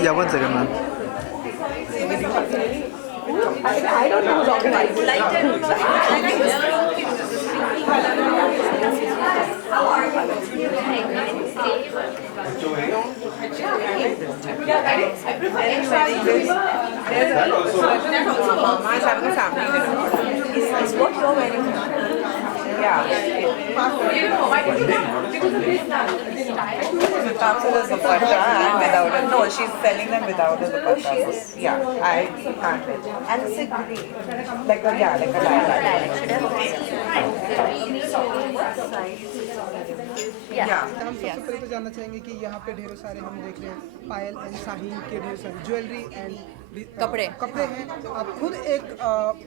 Yeah, 1 second, ma'am. I don't know who's organized. Mine's having a family dinner. Is what you're wearing? Yeah. With after the dupatta and without it. No, she's selling them without the dupatta. Oh, she is? Yeah, I can't let you. And it's like a lilac. हम सबसे पहले तो जानना चाहेंगे कि यहाँ पे ढेरों सारे हम देख रहे हैं पायल एंड शाहीन के ढेर सारे ज्वेलरी एंड कपड़े हैं। आप खुद एक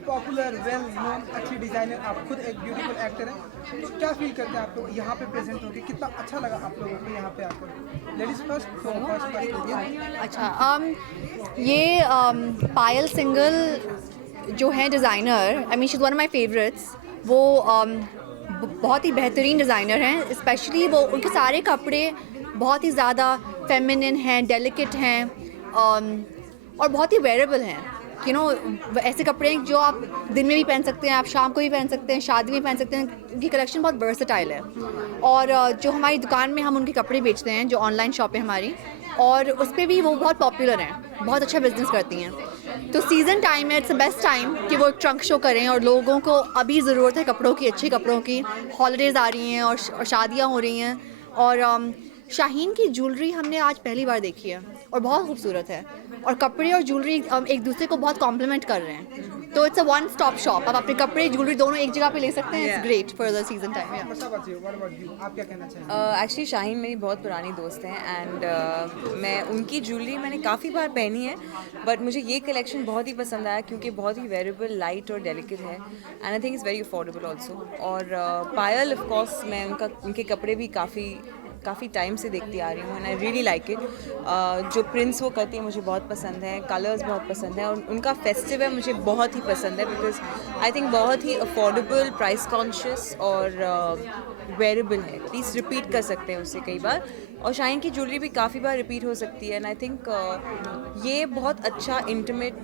पॉपुलर वेल नोन अच्छी डिज़ाइनर, आप खुद एक ब्यूटीफुल एक्टर हैं, तो क्या फील करते हैं आप लोग यहाँ पे प्रेजेंट होके? कितना अच्छा लगा आप लोगों को यहाँ पे आकर? Ladies first. अच्छा, ये पायल सिंगल जो है designer, I mean she is one of my favourites. वो बहुत ही बेहतरीन डिज़ाइनर हैं। स्पेशली वो उनके सारे कपड़े बहुत ही ज़्यादा फेमिनिन हैं, डेलिकेट हैं और बहुत ही वेयरेबल हैं। यू नो, ऐसे कपड़े हैं जो आप दिन में भी पहन सकते हैं, आप शाम को भी पहन सकते हैं, शादी में पहन सकते हैं। उनकी कलेक्शन बहुत वर्सेटाइल है। और जो हमारी दुकान में हम उनके कपड़े बेचते हैं, जो ऑनलाइन शॉप है हमारी, और उस पर भी वो बहुत पॉपुलर हैं, बहुत अच्छा बिजनेस करती हैं। तो सीज़न टाइम है, इट्स द बेस्ट टाइम कि वो एक ट्रंक शो करें। और लोगों को अभी ज़रूरत है कपड़ों की, अच्छे कपड़ों की। हॉलीडेज़ आ रही हैं और शादियाँ हो रही हैं। और शाहीन की ज्वेलरी हमने आज पहली बार देखी है और बहुत खूबसूरत है। और कपड़े और ज्वेलरी एक दूसरे को बहुत कॉम्प्लीमेंट कर रहे हैं। तो it's a one stop shop. आप अपने कपड़े ज्वेलरी दोनों एक जगह पे ले सकते हैं। It's great for the season time. आप क्या कहना चाहेंगे? एक्चुअली शाहीन मेरी बहुत पुरानी दोस्त हैं एंड मैं उनकी ज्वेलरी मैंने काफ़ी बार पहनी है, बट मुझे ये कलेक्शन बहुत ही पसंद आया क्योंकि बहुत ही वेरेबल, लाइट और डेलिकेट है and I think is very affordable also. और पायल ऑफ कोर्स मैं उनके कपड़े भी काफ़ी टाइम से देखती आ रही हूँ and I really like it. जो प्रिंट्स वो करती है मुझे बहुत पसंद है, कलर्स बहुत पसंद है और उनका फेस्टिव है मुझे बहुत ही पसंद है बिकॉज आई थिंक बहुत ही अफोर्डेबल, प्राइस कॉन्शियस और वेरेबल है। प्लीज़ रिपीट कर सकते हैं उससे कई बार। और शाहीन की ज्वेलरी भी काफ़ी बार रिपीट हो सकती है एंड आई थिंक ये बहुत अच्छा इंटीमेट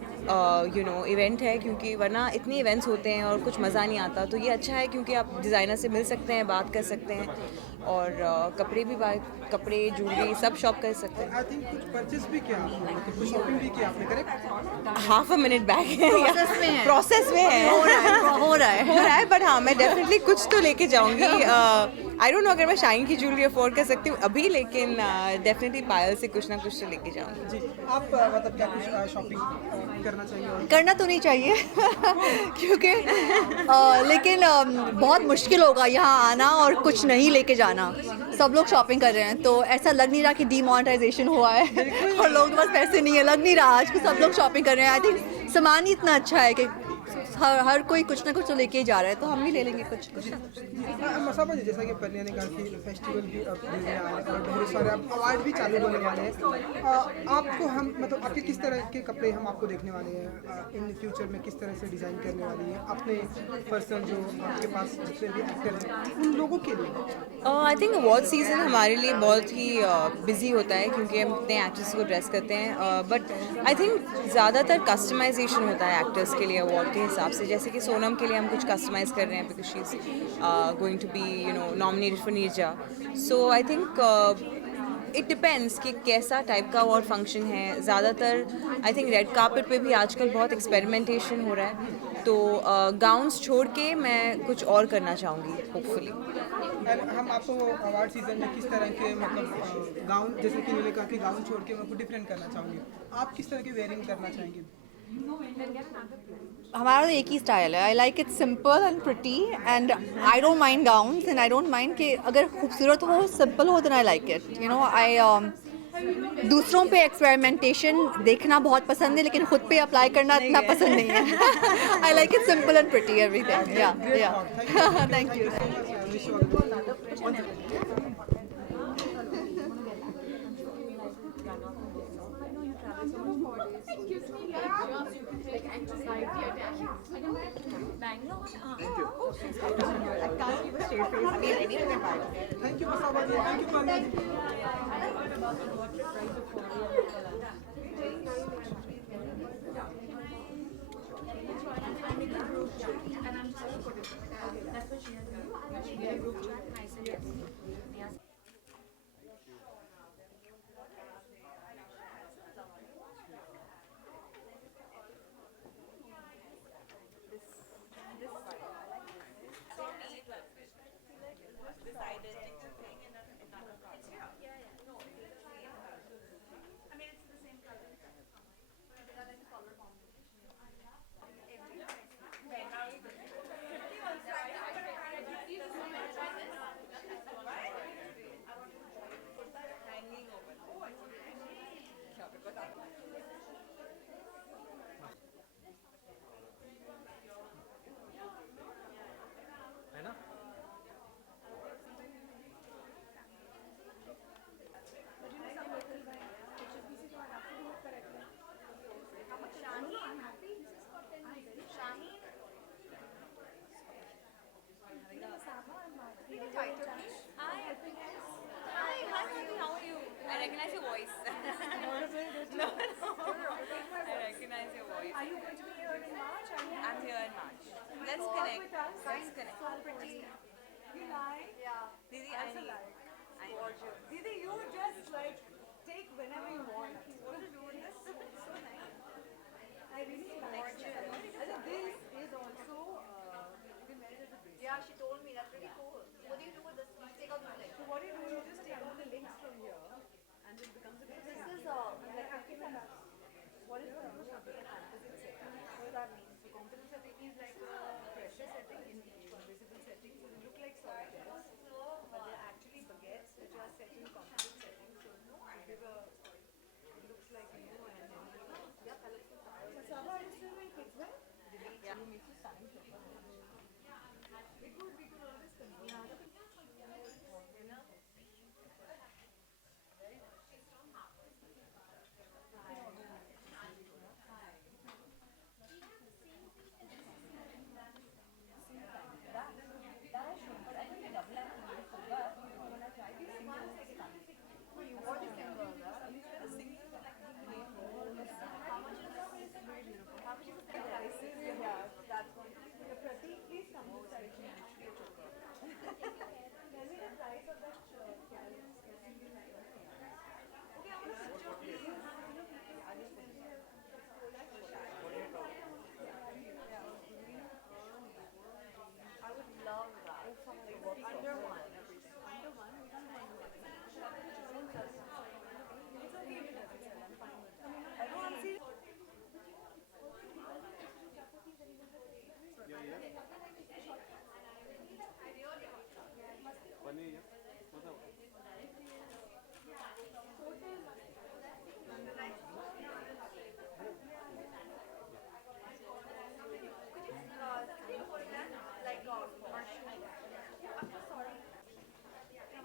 इवेंट है क्योंकि वरना इतने इवेंट्स होते हैं और कुछ मज़ा नहीं आता। तो ये अच्छा है क्योंकि आप डिज़ाइनर से मिल सकते हैं, बात कर सकते हैं और कपड़े ज्वेलरी सब शॉप कर सकते हैं। आई थिंक कुछ परचेस भी किया आपने, कुछ शॉपिंग भी किया आपने, correct? Half a minute back है, प्रोसेस में है, हो रहा है। बट हाँ मैं डेफिनेटली कुछ तो लेके जाऊंगी। आई डोंट नो अगर मैं शाहीन की ज्वेलरी अफोर्ड कर सकती हूँ अभी, लेकिन डेफिनेटली पायल से कुछ ना कुछ तो लेके जाऊंगी। जी, आप मतलब क्या कुछ शॉपिंग करना चाहिए? करना तो नहीं चाहिए क्योंकि लेकिन बहुत मुश्किल होगा यहाँ आना और कुछ नहीं लेके जाना। सब लोग शॉपिंग कर रहे हैं तो ऐसा लग नहीं रहा कि डीमोनेटाइजेशन हुआ है और लोगों के पास पैसे नहीं है, लग नहीं रहा। आज को सब लोग शॉपिंग कर रहे हैं। आई थिंक सामान ही इतना अच्छा है कि हर कोई कुछ ना कुछ तो लेके ही जा रहा है, तो हम भी ले लेंगे कुछ। मसाबा जी, जैसा कि पन्निया ने कहा कि फेस्टिवल भी अब होने वाले हैं और ढेर सारे अब अवार्ड भी चालू होने वाले हैं। आपको हम मतलब आपके किस तरह के कपड़े हम आपको देखने वाले हैं इन फ्यूचर में, किस तरह से डिज़ाइन करने वाली हैं अपने पर्सन जो आपके पास जितने भी एक्टर हैं उन लोगों के लिए? आई थिंक अवार्ड सीज़न हमारे लिए बहुत ही बिजी होता है क्योंकि हम इतने एक्टर्स को ड्रेस करते हैं, बट आई थिंक ज़्यादातर कस्टमाइजेशन होता है एक्टर्स के लिए अवार्ड के हिसाब से। जैसे कि सोनम के लिए हम कुछ कस्टमाइज़ कर रहे हैं because she is going to be nominated for Neerja. So I think it depends कि कैसा टाइप का अवार्ड फंक्शन है। ज़्यादातर आई थिंक रेड कार्पेट पे भी आजकल बहुत एक्सपेरिमेंटेशन हो रहा है, तो गाउन्स छोड़ के मैं कुछ और करना चाहूँगी होपफुली। हम आपको अवार्ड सीजन में किस तरह के मतलब गाउन, जैसे कि मैंने कहा कि गाउन छोड़ के मैं कुछ डिफरेंट करना चाहूँगी, आप किस तरह की वेयरिंग करना चाहेंगे? हमारा तो एक ही स्टाइल है। I like it simple and pretty and I don't mind gowns and I don't mind कि अगर खूबसूरत हो, सिंपल हो, देन आई लाइक इट। आई दूसरों पे एक्सपेरिमेंटेशन देखना बहुत पसंद है लेकिन खुद पे अप्लाई करना इतना पसंद नहीं है। I like it simple and pretty everything. Yeah thank you. Like anxiety Thank you, Masaba. Thank you, Pangaj. है ना? I recognize your voice. No, I recognize your voice. Are you going to be here in March? I'm here in March. Let's connect. Let's connect. So pretty. You like? Yeah. Didi, I need. I need. Didi, you just like take whenever you want. What are you doing this? So nice. I really like it. I think this is also been married as a bracelet. Yeah, she told me that's really cool. What do you do with this? You take out the thing. So what do? You just take out the links from here and it becomes a bracelet. This is Like acupuncture. What is the composite setting? What does that mean? So composite setting is like a pressure setting in invisible setting. So they look like solid gels, but they're actually baguettes which are set in composite settings. So they give a it looks like and yep, I look so Saba, are you still in kids wear? Yeah. You make you sign paper. We could always convert.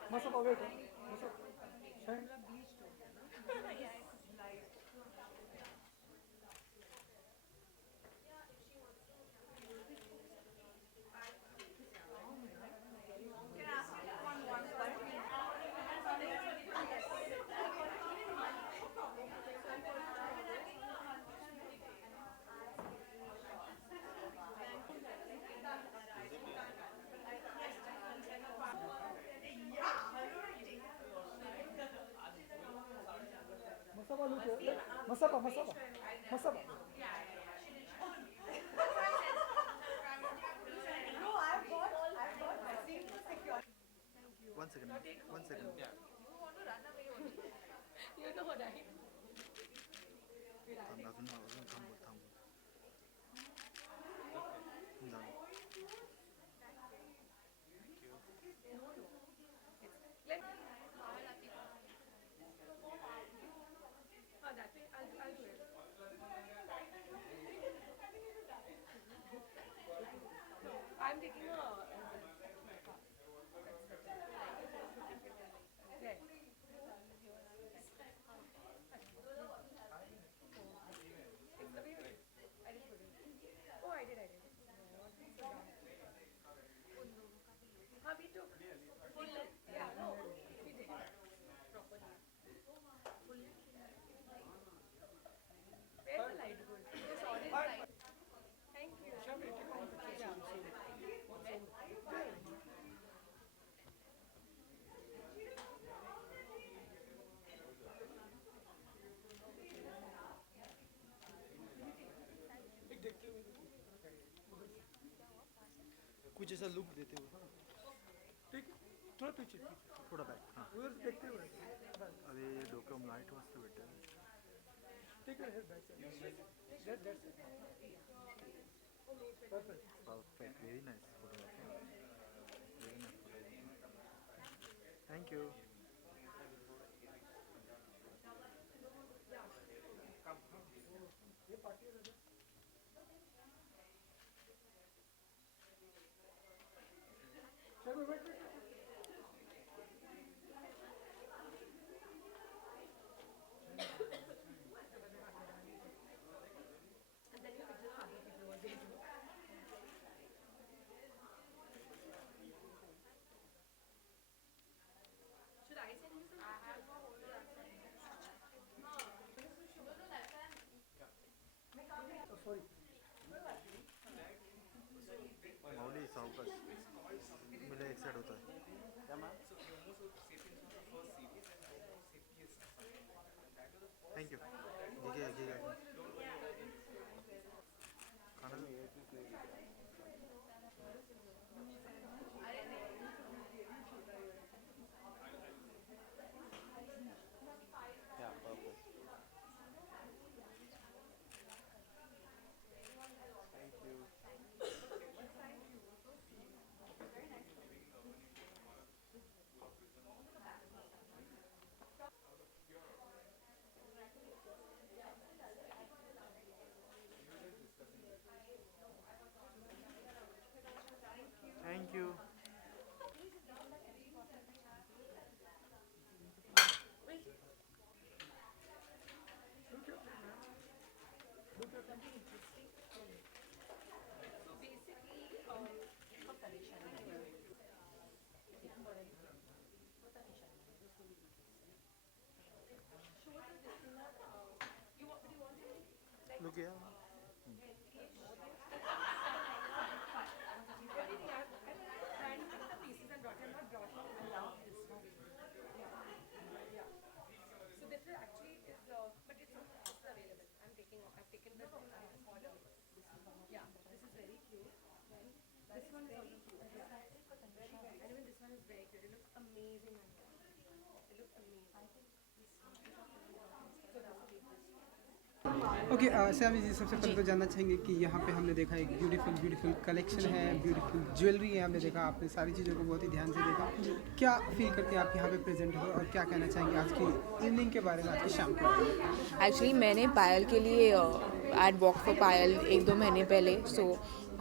Masaba, wait. Masaba. Shine. Masaba, look here. Masaba, Masaba. Masaba. No, I've got my seat for security. 1 second. 1 second. Yeah. You know, right? अजून थांबव. झालं. That way, I'll do it. I'm taking a. Yeah. It's the way I just put it. Oh, we took full length. Yeah, no, we did properly. Full length. Where's the light good? This orange light. Thank you. कुछ ऐसा लुक देते हुए हाँ ठीक है थोड़ा पीछे थोड़ा बैक हाँ उधर से देखते हुए अरे डोकं लाईट मस्त भेटेल ठीक है back that's perfect perfect very nice photography very nice thank you चलो बैठ Should I send you some? Sorry माऊली सावकाश मुझे एक साइड होता है थैंक यू घे खाना thank you So basically, what condition है? Show the distinct. You want? Do you want it? Like look यार everything I've handpicked the pieces and brought. I'm not brought it. I love this one. Yeah. So this is actually is but it's available. I've taken this order. Yeah, this is very cute. This one is also cute. Yeah. And even this one is very cute. It looks amazing on you. It looks amazing. I think this one is so that's the okay Shyami ji सबसे पहले तो जानना चाहेंगे कि यहाँ पे हमने देखा एक ब्यूटीफुल कलेक्शन है ब्यूटीफुल ज्वेलरी है हमने देखा आपने सारी चीज़ों को बहुत ही ध्यान से देखा क्या फील करते हैं आप यहाँ पे प्रेजेंट हो और क्या कहना चाहेंगे आज की इवनिंग के बारे में आज की शाम के बारे में एक्चुअली मैंने पायल के लिए एड वॉक फॉर पायल 1-2 महीने पहले so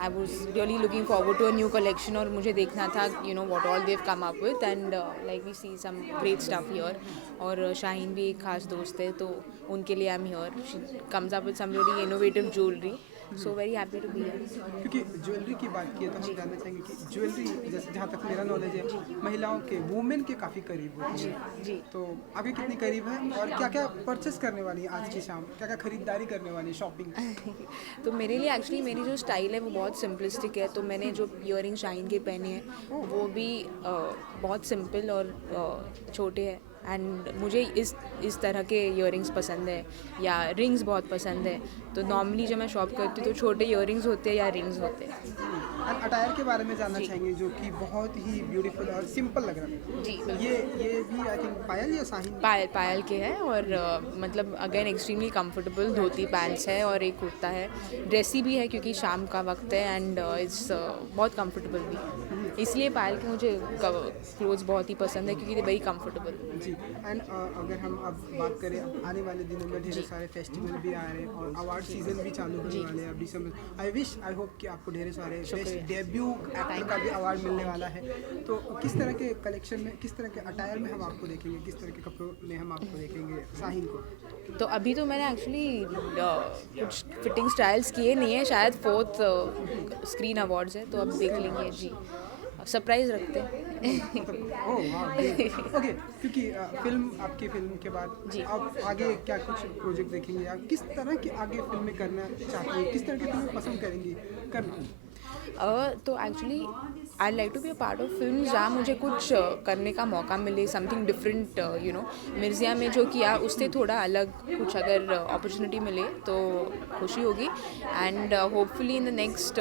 I was really looking forward to a new collection और मुझे देखना था you know what all they come up with and like we see some great stuff here और शाहीन भी एक खास दोस्त है तो उनके लिए I am here she comes up with some really innovative jewellery so very happy to be here क्योंकि ज्वेलरी की बात की है तो हम जानना चाहेंगे कि ज्वेलरी जैसे जहाँ तक मेरा नॉलेज है महिलाओं के वुमेन के काफ़ी करीब होती है जी तो आगे कितनी करीब है और क्या क्या परचेस करने वाली है आज की शाम क्या क्या खरीदारी करने वाली है शॉपिंग तो मेरे लिए एक्चुअली मेरी जो स्टाइल है वो बहुत सिंपलिस्टिक है तो मैंने जो ईयरिंग शाइन के पहने हैं वो भी बहुत सिंपल और छोटे हैं एंड मुझे इस तरह के ईयरिंग्स पसंद है या रिंग्स बहुत पसंद है तो नॉर्मली जब मैं शॉप करती हूँ तो छोटे ईयरिंग्स होते हैं या रिंग्स होते हैं अटायर के बारे में जानना चाहेंगे जो कि बहुत ही ब्यूटीफुल और सिंपल लग रहा है जी ये भी आई थिंक पायल या शाहीन पायल के है और मतलब अगेन एक्सट्रीमली कंफर्टेबल धोती पैंट्स है और एक कुर्ता है ड्रेसी भी है क्योंकि शाम का वक्त है एंड इट्स बहुत कंफर्टेबल भी इसलिए पायल के मुझे क्लोथ्स बहुत ही पसंद है क्योंकि दे वेरी कंफर्टेबल जी एंड अगर हम अब बात करें अब आने वाले दिनों में ढेर सारे फेस्टिवल भी आ रहे हैं और अवार्ड सीजन भी चालू होने वाले हैं अब दिसंबर आई होप कि आपको ढेर सारे बेस्ट डेब्यू एक्टर का भी अवार्ड मिलने वाला है तो किस तरह के कलेक्शन में किस तरह के अटायर में हम आपको देखेंगे किस तरह के कपड़ों में हम आपको देखेंगे शाहीन को तो अभी तो मैंने एक्चुअली कुछ फिटिंग स्टाइल्स किए नहीं है शायद 4th स्क्रीन अवार्ड्स है तो अब देख लेंगे जी सरप्राइज़ रखते हैं। ओह हाँ, ओके, क्योंकि फिल्म आपकी फिल्म के बाद जी। आप आगे क्या कुछ प्रोजेक्ट देखेंगे या किस तरह की आगे फिल्में करना चाहती हैं, किस तरह की फिल्में पसंद करेंगी करना? तो actually I like to be a part of film जहाँ मुझे कुछ करने का मौका मिले, something different, you know. Mirzya में जो किया उससे थोड़ा अलग कुछ अगर अपॉर्चुनिटी मिले तो खुशी होगी। And hopefully in the next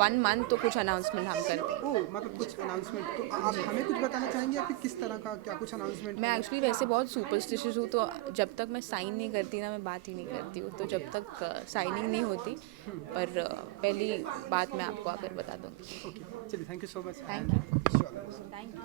1 मंथ तो कुछ अनाउंसमेंट हम करते हैं। ओह, मतलब कुछ अनाउंसमेंट तो आप हमें कुछ बताना चाहेंगे या फिर किस तरह का क्या कुछ अनाउंसमेंट? मैं एक्चुअली वैसे बहुत सुपरस्टिशियस हूँ, तो जब तक मैं साइन नहीं करती ना, मैं बात ही नहीं करती हूँ। तो जब तक साइनिंग नहीं होती, पर पहली बात मैं आपको आकर बता दूँगी। ओके, चलिए, thank you so much. Thank you. Thank you.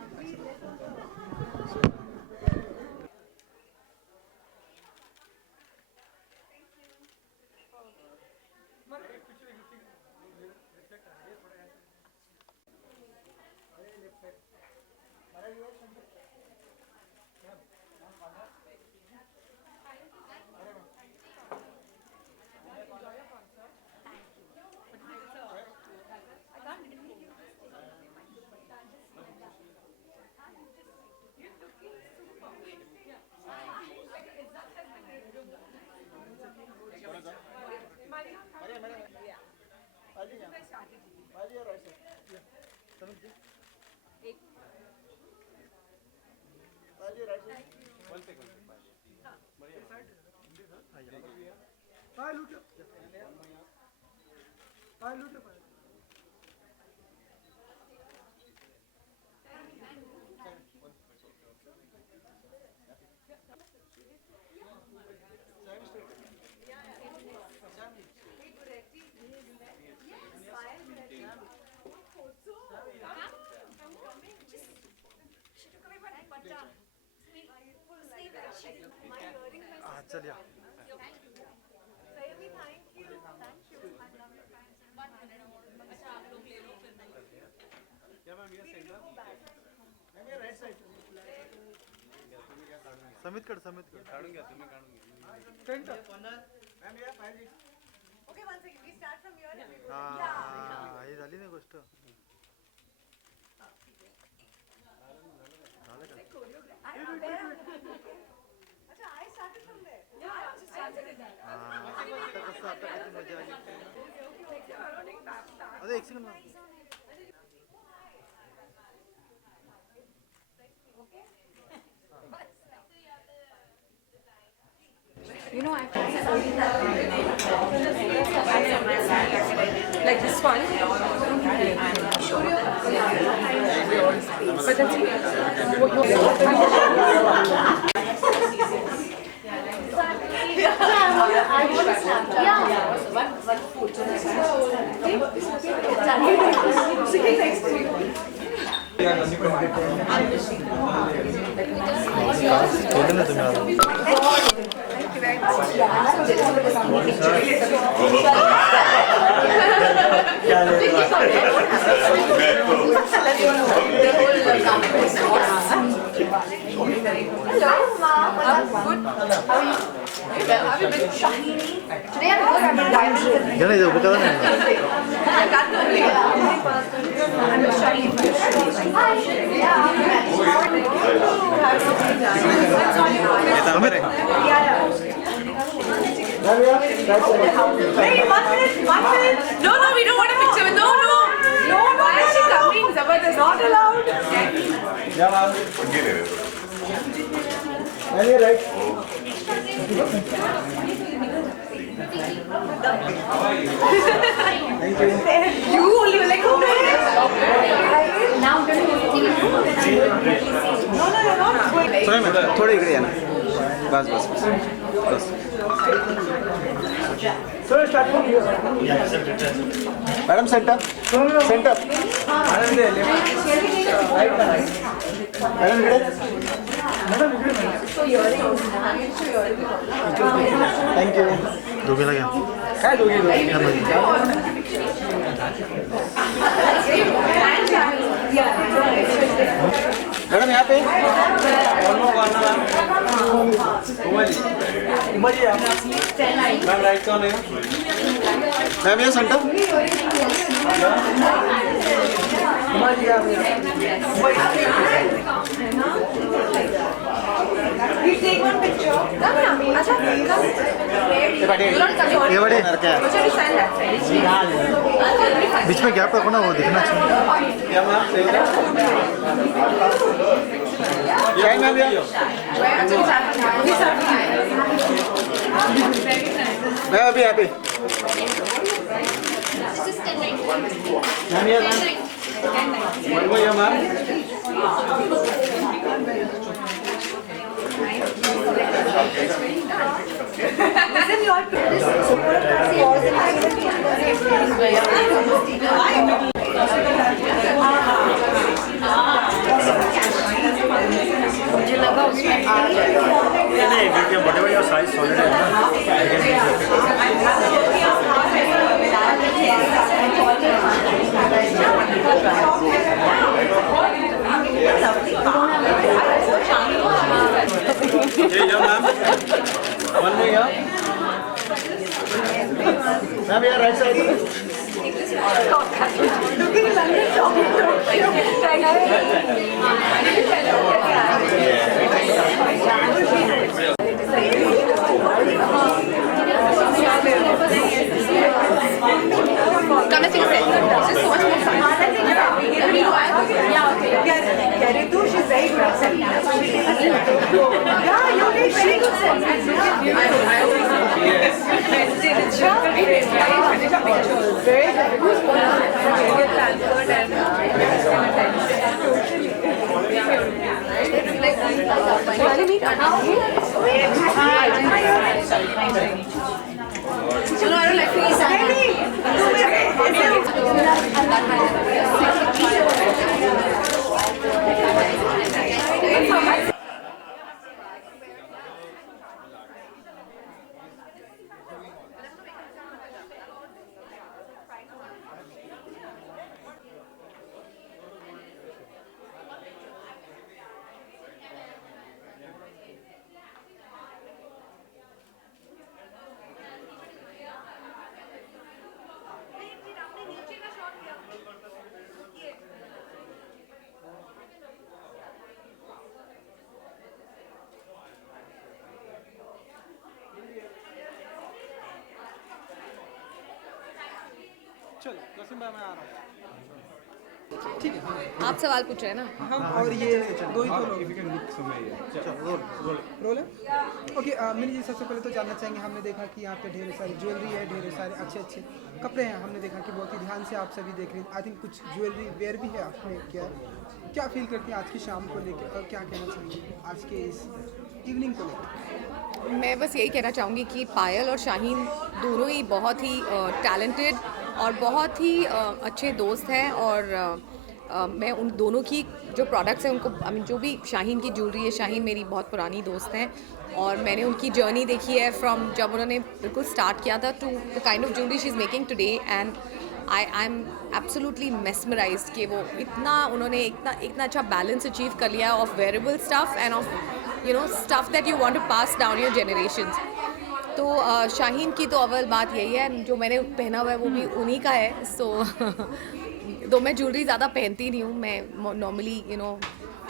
चलिए समित कर काढून घ्या तुम्ही Okay, one second. We start from here. And we go. हा हे झाली ना गोष्ट Acha, I started from there. Yeah, I just started it. आता कसं आता किती मजा आली अरे एक second You know, like this one. But that's बोलते ना तुम्ही घ्या ना उपकार Hey, 1 minute, 1 minute. No, we don't want a picture. No. Why is she coming? Zabardast. Not allowed. You only were like, oh, now I'm going to थोडे इकडे या ना बस बस बस madam center center madam thank you दोघीला घ्या काय दोघी मैडम यहाँ पे मैम राइट कौन है मैम ये centre We take one picture. Acha, come. ये बड़े क्या Acha, you stand that side. बीच में गैप रखो ना, वो दिखना चाहिए। Yeah, ma'am. Yeah, ma'am. Yeah. मैं अभी यहाँ पे। Ma'am, here, ma'am. One more here, ma'am. Listen, you all put this pause and I will be मुझे लगा उसमें आ जाएगा। नहीं, whatever your size solid है ना, I can make it. Yeah, yeah, ma'am. One more here. Ma'am, here, right side. Looking London talking Come and see the set. This is so much more fun. Keritu, she's very good at selling. Yeah, you make very good sense. Very good. Who's going to get transferred Chalo, I don't like to चल कसिम भाई, मैं आ रहा हूँ। आप सवाल पूछ रहे हैं ना? हम और ये दो ही तो लोग रोल है। ओके, मिनी जी, सबसे पहले तो जानना चाहेंगे, हमने देखा कि यहाँ पे ढेर सारी ज्वेलरी है, ढेर सारे अच्छे अच्छे कपड़े हैं। हमने देखा कि बहुत ही ध्यान से आप सभी देख रहे हैं। आई थिंक कुछ ज्वेलरी वेयर भी है आपने किया। क्या फील करती हैं आज की शाम को लेकर और क्या कहना चाहेंगे आज के इस इवनिंग को लेकर? मैं बस यही कहना चाहूँगी कि पायल और शाहीन दोनों ही बहुत ही टैलेंटेड और बहुत ही अच्छे दोस्त हैं। और मैं उन दोनों की जो प्रोडक्ट्स हैं उनको, आई मीन जो भी शाहीन की ज्वेलरी है, शाहीन मेरी बहुत पुरानी दोस्त हैं और मैंने उनकी जर्नी देखी है फ्रॉम जब उन्होंने बिल्कुल स्टार्ट किया था to the kind of jewellery she is making today. And I am absolutely mesmerised कि वो उन्होंने इतना अच्छा बैलेंस अचीव कर लिया of wearable stuff and of stuff that you want to pass down your generations. तो शाहीन की तो अव्वल बात यही है, जो मैंने पहना हुआ है वो भी उन्हीं का है। सो तो मैं ज्वेलरी ज़्यादा पहनती नहीं हूँ। मैं नॉर्मली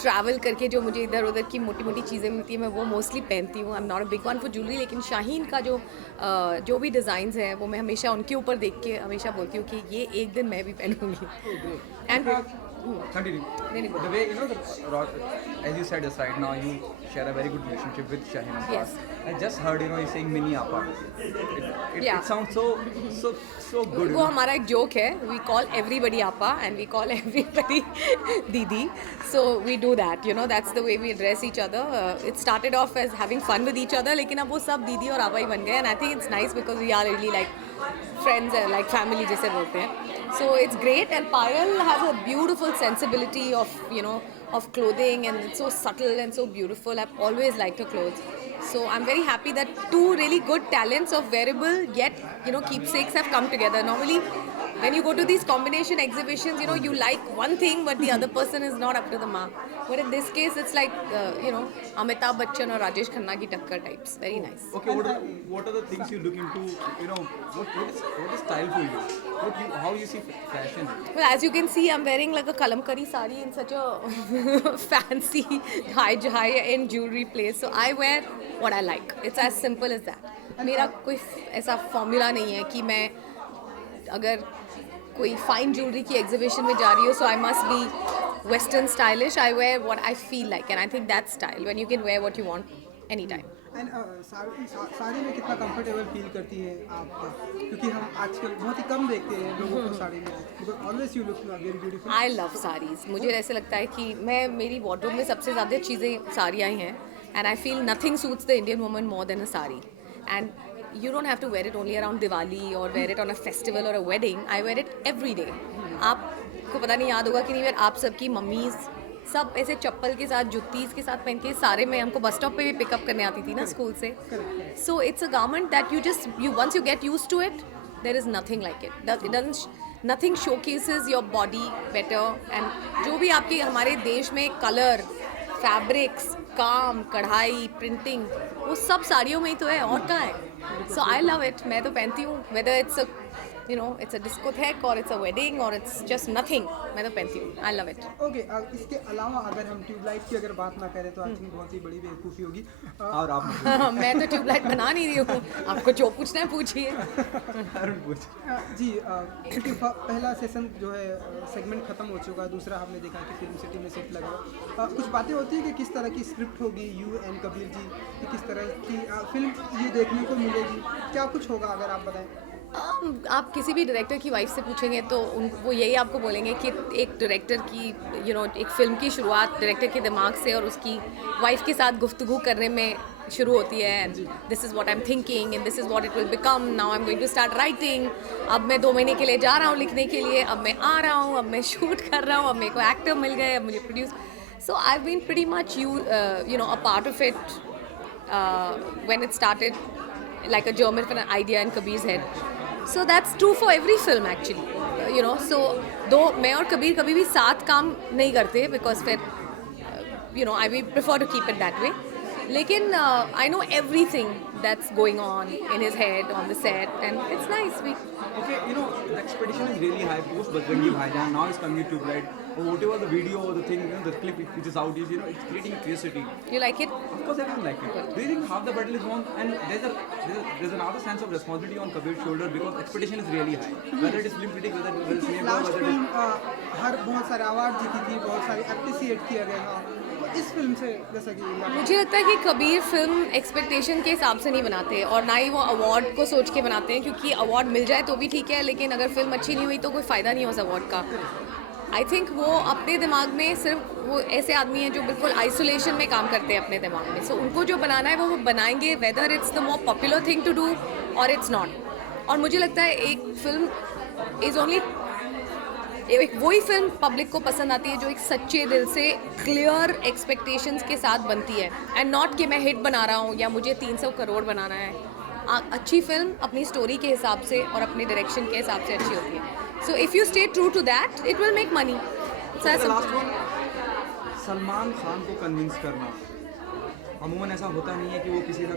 ट्रैवल करके जो मुझे इधर उधर की मोटी मोटी चीज़ें मिलती हैं मैं वो मोस्टली पहनती हूँ। I am not a big one for jewellery, लेकिन शाहीन का जो भी डिज़ाइंस हैं वो मैं हमेशा उनके ऊपर देख के हमेशा बोलती हूँ कि ये एक दिन मैं भी पहनूँगी। And Continue. The way, as you said just right now, you share a very good relationship with Shaheen Appa. Yes. I just heard, you saying Mini Appa. Yeah. It sounds so good. वो हमारा एक जोक है, we call everybody Appa and we call everybody Didi. So we do that, that's the way we address each other. It started off as having fun with each other, लेकिन अब वो सब दीदी और आपा ही बन गए। And I think it's nice because we are really like friends, like family जिसे बोलते हैं। So it's great, and Payal has a beautiful sensibility of of clothing, and it's so subtle and so beautiful. I've always liked her clothes. So I'm very happy that two really good talents of wearable yet keepsakes have come together. Normally when you go to these combination exhibitions, you know, you like one thing but the other person is not up to the mark. But in this case, it's like you know, Amitabh Bachchan or Rajesh Khanna ki takkar types. Very nice. Okay, what are the things you look into? You know, what is style for you? How you see fashion? Well, as you can see, I'm wearing like a kalamkari sari in such a fancy high-end jewelry place. So I wear what I like. It's as simple as that. मेरा कोई ऐसा फॉर्मूला नहीं है कि मैं अगर कोई fine jewellery की एग्जीबिशन में जा रही हूँ, so I must be western stylish. I wear what I feel like, and I think that's style, when you can wear what you want anytime. And sari में कितना कंफर्टेबल फील करती है आप? क्योंकि हम आजकल बहुत ही कम देखते हैं लोगों को साड़ी में, because always you look very beautiful. I love saris. मुझे ऐसे लगता है कि मेरी वार्डरोब में सबसे ज़्यादा चीज़ें साड़ियाँ ही हैं, and I feel nothing suits the Indian woman more than a sari. And you don't have to wear it only around Diwali or wear it on a festival or a wedding. I wear it every day. आपको पता नहीं याद होगा कि नहीं, आप सबकी मम्मीज़ सब ऐसे चप्पल के साथ, जुत्तीज़ के साथ पहन के सारे में हमको बस स्टॉप पे भी पिकअप करने आती थी ना स्कूल से. So it's a garment that once you get used to it, there is nothing like it. Nothing showcases your body better. And जो भी आपके हमारे देश में कलर, फैब्रिक्स, काम, कढ़ाई, प्रिंटिंग, वो सब साड़ियों में ही तो है, और कहाँ है. सो आई लव इट. मैं तो पहनती हूँ, whether it's a discotheque or it's a wedding or it's just nothing, मैं तो पहनती हूँ. I love it. ओके, इसके अलावा अगर हम ट्यूबलाइट की अगर बात ना करें तो आई थिंक बहुत ही बड़ी बेवकूफ़ी होगी. और आप मैं तो ट्यूबलाइट बना नहीं रही हूँ. आपको जो पूछना है पूछिए. जी, क्योंकि पहला सेशन जो है सेगमेंट ख़त्म हो चुका है, दूसरा हमने देखा कि फिल्म सिटी में सेट लगा. कुछ बातें होती है कि किस तरह की स्क्रिप्ट होगी यू एंड कबीर जी, कि किस तरह की फिल्म ये देखने को मिलेगी, क्या कुछ होगा अगर आप बताएं. आप किसी भी डायरेक्टर की वाइफ से पूछेंगे तो वो यही आपको बोलेंगे कि एक डायरेक्टर की एक फ़िल्म की शुरुआत डायरेक्टर के दिमाग से और उसकी वाइफ के साथ गुफ्तगू करने में शुरू होती है. And this is what I am thinking and this is what it will become. Now I am going to start writing. अब मैं 2 महीने के लिए जा रहा हूँ लिखने के लिए. अब मैं आ रहा हूँ, अब मैं शूट कर रहा हूँ, अब मेरे को एक्टर मिल गए, अब मुझे produce. So I have been pretty much a part of it when it started like a germ of an idea in Kabir's head. So that's true for every film actually. So दो मैं और कबीर कभी भी साथ काम नहीं करते because फिर I prefer to keep it that way. लेकिन I know everything that's going on in his head on the set and it's nice. Okay, the expectation is really high. Post Bajrangi Bhaijaan, now it's coming to Blood. Or whatever the video or the thing, the clip which is out is, it's creating curiosity. You like it? Of course, everyone like it. Do you think half the battle is won? And there's another sense of responsibility on Kabir's shoulder because expectation is really high. Whether it is film critic, whether it is cinema, last whether it film is हर बहुत सारे अवार्ड जीती थी, बहुत सारी अप्रिसिएट किया गया था. तो इस फिल्म से जैसा कि मुझे लगता है कि कबीर फिल्म एक्सपेक्टेशन के हिसाब से नहीं बनाते और ना ही वो अवार्ड को सोच के बनाते हैं, क्योंकि अवार्ड मिल जाए तो भी ठीक है, लेकिन अगर फिल्म अच्छी नहीं हुई तो कोई फ़ायदा नहीं हो उस अवार्ड का. आई थिंक वो अपने दिमाग में सिर्फ वो ऐसे आदमी हैं जो बिल्कुल आइसोलेशन में काम करते हैं अपने दिमाग में. सो उनको जो बनाना है वो बनाएंगे, whether it's the more popular thing to do और इट्स नॉट. और मुझे लगता है एक फिल्म इज़ ओनली एक वही फिल्म पब्लिक को पसंद आती है जो एक सच्चे दिल से क्लियर एक्सपेक्टेशंस के साथ बनती है, एंड नॉट कि मैं हिट बना रहा हूँ या मुझे 300 करोड़ बनाना है. अच्छी फिल्म अपनी स्टोरी के हिसाब से और अपने डायरेक्शन के हिसाब से अच्छी होती है. So if you stay true to that it will make money. Last one, Salman Khan को कन्विंस करना. अमूमन ऐसा होता नहीं है कि वो किसी का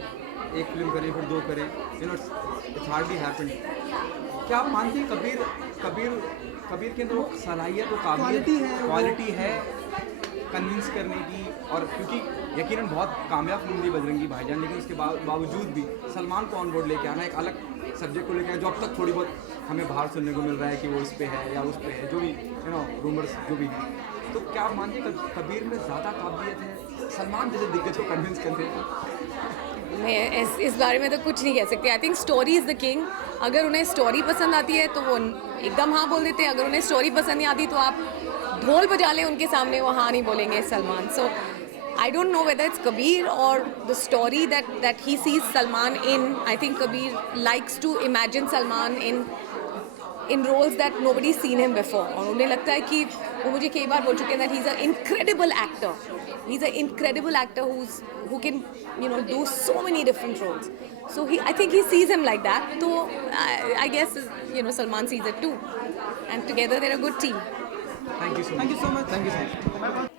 एक फिल्म करे फिर 2 करे. It's hardly happened. क्या आप मानती हैं कबीर के अंदर वो सलाहियत और क्वालिटी है कन्विंस करने की? और क्योंकि यकीनन बहुत कामयाब फिल्म थी बजरंगी भाईजान, लेकिन उसके बावजूद भी सलमान को ऑन बोर्ड लेके आना, एक अलग सब्जेक्ट को लेके आना जो अब तक थोड़ी बहुत हमें बाहर सुनने को मिल रहा है कि वो इस पे है या उस पे है, जो भी रूमर्स जो भी हैं. तो क्या आप मानते हैं कबीर में ज़्यादा काबिलियत है सलमान जैसे दिग्गज को कन्विंस करने की? मैं इस बारे में तो कुछ नहीं कह सकती. I think story is the king. अगर उन्हें स्टोरी पसंद आती है तो वो एकदम हाँ बोल देते हैं. अगर उन्हें स्टोरी पसंद नहीं आती तो आप ढोल बजा लें उनके सामने, वो हाँ नहीं बोलेंगे सलमान. सो I don't know whether it's Kabir or the story that he sees Salman in. I think Kabir likes to imagine Salman in roles that nobody's seen him before. और उन्हें लगता है कि वो मुझे कई बार बोल चुके हैं that he's an incredible actor. He's an incredible actor who can do so many different roles. So I think he sees him like that. So I guess Salman sees it too. and together they're a good team. Thank you so much. Thank you so much. Thank you so much.